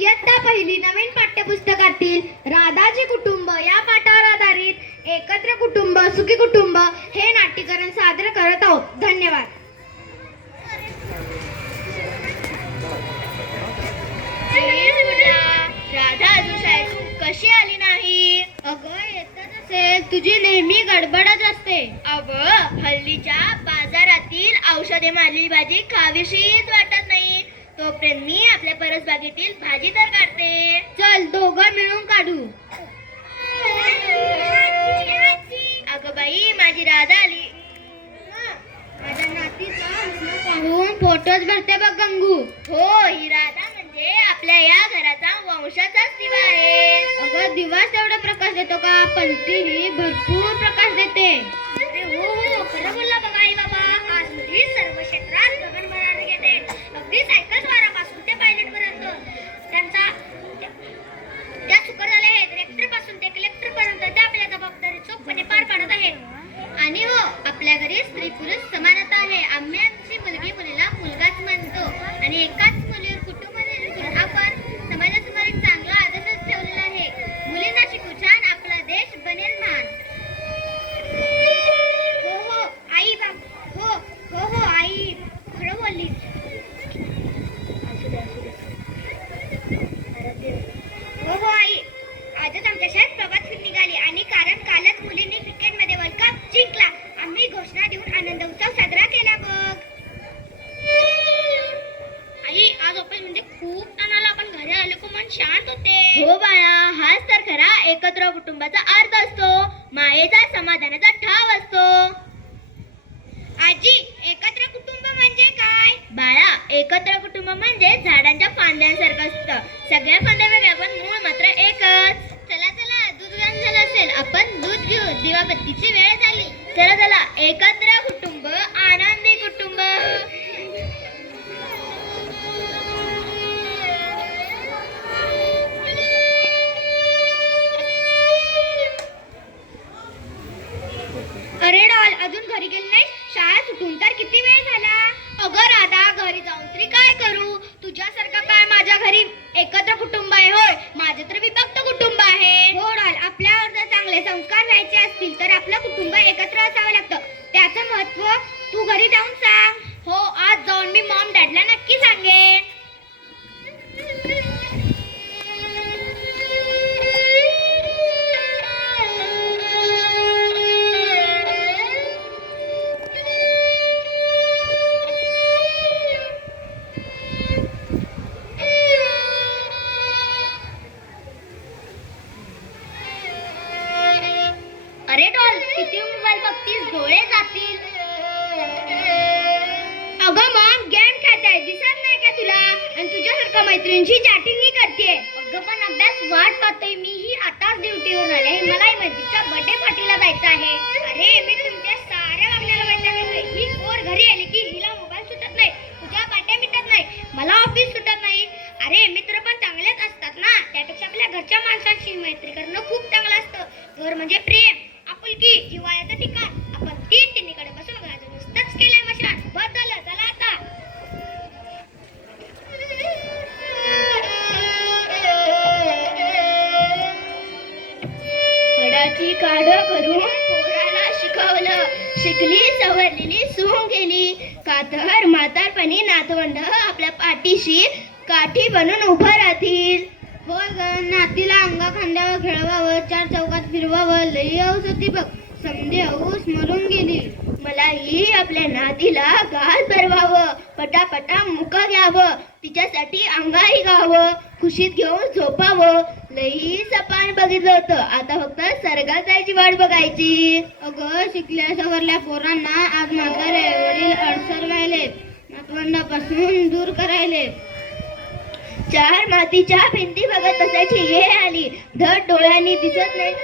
इयत्ता पहिली नवीन पाठ्यपुस्तकातील राधाचे कुटुंब या पाठावर आधारित एकत्र कुटुंब सुखी कुटुंब हे नाट्यकरण सादर करत आहोत. धन्यवाद. राधा अजून शाळेतून कशी आली नाही? अगं येतच असेल, तुझी नेहमी गडबडच असते. अगं हल्लीच्या बाजारातील औषधे मारलेली भाजी खावीशीच वाटत नाही. तोपर्यंत मी आपल्या परसबागेतील भाजी तर काढते. चल दोघं मिळून काढू. अगं बाई माझी राधा आली. माझ्या नातीचा हसणं पाहून फोटोच भरते बघ गंगू. हो ही राधा म्हणजे आपल्या या घराचा वंशाचाच दिवा आहे. अगं दिवास तेवढा प्रकाश देतो का, पण तीही भरपूर प्रकाश देते. अरे हो हो खरं बोलला बघा आई बाबा. आज मुली सर्व क्षेत्रात गगनभरारी घेते. अगदी सायकल स्वारापासून ते पायलट पर्यंत त्या सुकर झाले आहेत. रेक्टर पासून ते कलेक्टर पर्यंत त्या आपल्या जबाबदारी चोखपणे पार पाडत आहेत. आणि हो आपल्या घरी स्त्री पुरुष समानता आहे. आम्ही मुलगी मुलीला मुलगाच मानतो आणि एकाच मुलीवर कुटुंब आपण समाजासमोर एक चांगला आदर्शच ठेवलेला आहे. मुलींना शिकू छान आपला देश बनेल महान. हो हो आई हो हो हो आई खरं बोलली. हो हो आई आजच आमच्या शाळेत प्रभात फेरी निघाली आणि कारण कालच मुलींनी क्रिकेटमध्ये वर्ल्ड कप जिंकला. आम्ही घोषणा देऊन आनंद उत्सव साजरा केला बघ. आई आज ऑफिस म्हणजे खूप ताणाला पण घरी आले को मन शांत होते. हो बाळा हाच तर खरा एकत्र कुटुंबाचा अर्थ असतो. मायेचा समाधानाचा ठाव असतो. आजी एकत्र कुटुंब म्हणजे काय? बाळा एकत्र कुटुंब म्हणजे झाडांच्या फांद्यांसारखं असतं. सगळ्या फांद्या वेगळ्या पण मूळ मात्र एकच. चला चला दूध गरम झालं असेल आपण दूध घेऊ. दिवाबत्तीची वेळ झाली. चला चला एकत्र कुटुंब आनंदी कुटुंब. अरे डॉल अजून घरी गेली नाही? शाळा सुटून तर किती वेळ झाला. अगं राधा घरी जाऊन तरी काय करू? तुझ्यासारखं काय माझ्या घरी एकत्र कुटुंब आहे होय? माझे तर विभक्त कुटुंब आहे. हो डॉल आपल्यावर जर चांगले संस्कार व्हायचे असतील तर आपलं कुटुंब एकत्र असावं लागतं. त्याचं महत्त्व तू घरी जाऊन सांग. हो आज जाऊन मी मॉम डॅडला नक्की सांगेन. अरे डॉल किती मोबाईल बघतीस डोळे जातील. अगं मॉम गेम खेळताय दिसत नाही का तुला? आणि तुझ्यासारखं मैत्रिणींशी चॅटिंग करते. अगं पण अभ्यास वाट पाहतोय. मीही आताच ड्युटीवरून आले. मलाही मैत्रीच्या बर्थडे पार्टीला जायचं आहे. अरे मी तुमच्या साऱ्या वागण्याला वैतागले. ही पोर घरी आली की हिला मोबाईल सुटत नाही, तुझ्या पाट्या मिटत नाही, मला ऑफिस सुटत नाही. अरे मित्र पण चांगलेच असतात ना. त्यापेक्षा आपल्या घरच्या माणसांशी मैत्री करणं खूप चांगलं असतं. घर म्हणजे प्रेम आपुलकी जिव्हाळ्याचं ठिकाण. आपण तिन्हीकडे बसून घराचं नुसतंच केलंय मशान. बस झालं चला आता. फडाची काढ करून पोराला शिकवलं. शिकली सवरलेली सून गेली. कातर म्हातारपणी नातवंड आपल्या पाठीशी काठी बनून उभं राहतील. होय ग नातीला अंगा खांद्यावर खेळवावं, चार चौकात फिरवावं, लई हौस होती बघ. समधी हौस मरून गेली. मलाही आपल्या नातीला गाल भरवावं, पटापटा मुक घ्यावं, तिच्यासाठी अंगाई गावं, खुशीत घेऊन झोपावं. लई सपान बघितलं होतं. आता फक्त सर्गात जायची वाट बघायची. अगं शिकल्या सवरल्या पोरांना आज म्हातारे वडील अडसर व्हायले, नातवंडापासून दूर करायले. चार मातीच्या भिंती बघत बसायची हे आली. धड डोळ्यांनी दिसत नाही,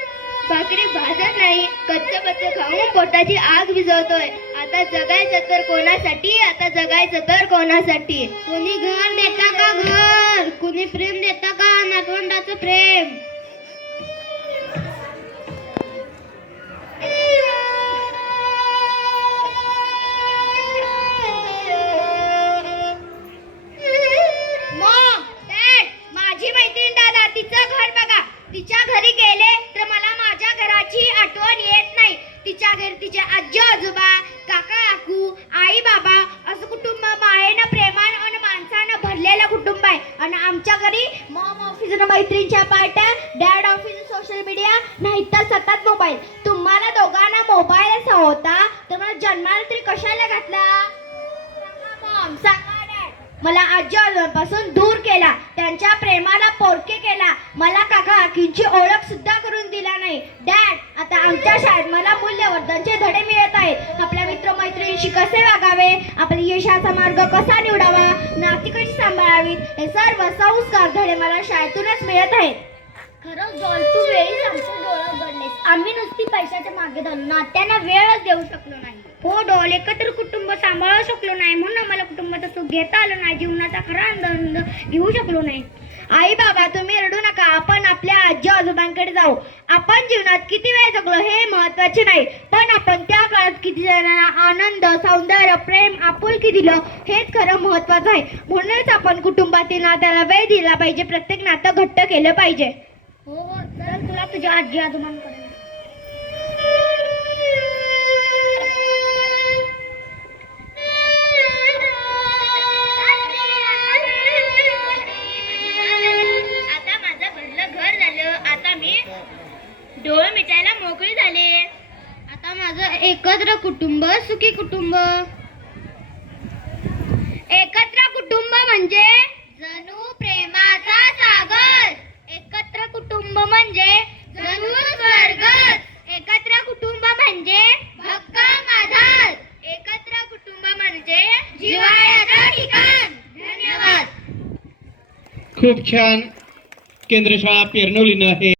भाकरी भाजत नाही, कच्च पच्च खाऊन पोटाची आग विझवतोय. आता जगायचं तर कोणासाठी? आता जगायचं तर कोणासाठी? कोणी घर देता का घर? कोणी प्रेम देता का नातवंडाचं प्रेम? मॉम डॅड माझी आमच्या घरी मॉम ऑफिस मैत्रींच्या पार्ट्या, डॅड ऑफिस सोशल मीडिया, नाही तर सतत मोबाईल. तुम्हाला दोघांना मोबाईलच होता तर मला जन्माला तरी कशाला घातला? मॉम सांगा डॅड. मला आजी आजोबांपासून दूर केला, त्यांच्या प्रेमाला पोरके केला, मला काका काकींची ओळख सुद्धा करून दिला नाही. डॅड, आता आमच्या शाळेत मला मूल्यवर्धनचे धडे मिळत आहेत. आपल्या मित्रमैत्रिणींशी कसे वागावे, आपल्या यशाचा मार्ग कसा निवडावा, नाती कशी सांभाळावीत, हे सर्व संस्कार धडे मला शाळेतूनच मिळत आहेत. खरंच डॉल, तू वेळीच आमचं डोळं उघडलेस. आम्ही नुसती पैशाच्या मागे धावलो, नात्यांना वेळच देऊ शकलो नाही. हो डॉल, एकत्र कुटुंब सांभाळू शकलो नाही म्हणून आम्हाला कुटुंबाचं सुख घेता आलं नाही, जीवनाचा खरा आनंद घेऊ शकलो नाही. आई बाबा, तुम्ही रडू नका, आपण आपल्या आजी आजोबांकडे जाऊ. आपण जीवनात किती वेळ जगलो हे महत्वाचे नाही, पण आपण त्या काळात किती जणांना आनंद, सौंदर्य, प्रेम, आपुलकी दिलं हेच खरं महत्वाचं आहे. म्हणूनच आपण कुटुंबातील नात्याला वेळ दिला पाहिजे, प्रत्येक नातं घट्ट केलं पाहिजे. हो, चल तुला तुझ्या आजी आजोबांकडे. आता माझं भरलं घर झालं, आता मी डोळे मिटायला मोकळी झाले. आता माझं एकत्र कुटुंब, सुखी कुटुंब. एकत्र कुटुंब म्हणजे जणू प्रेमाचा सागर. एकत्र कुटुंब म्हणजे जणू स्वर्गच. एकत्र कुटुंब म्हणजे भक्कम आधार. एकत्र कुटुंब म्हणजे जिव्हाळ्याचं ठिकाण. धन्यवाद. खूप छान. केंद्र शाळा पेरनोलीनं हे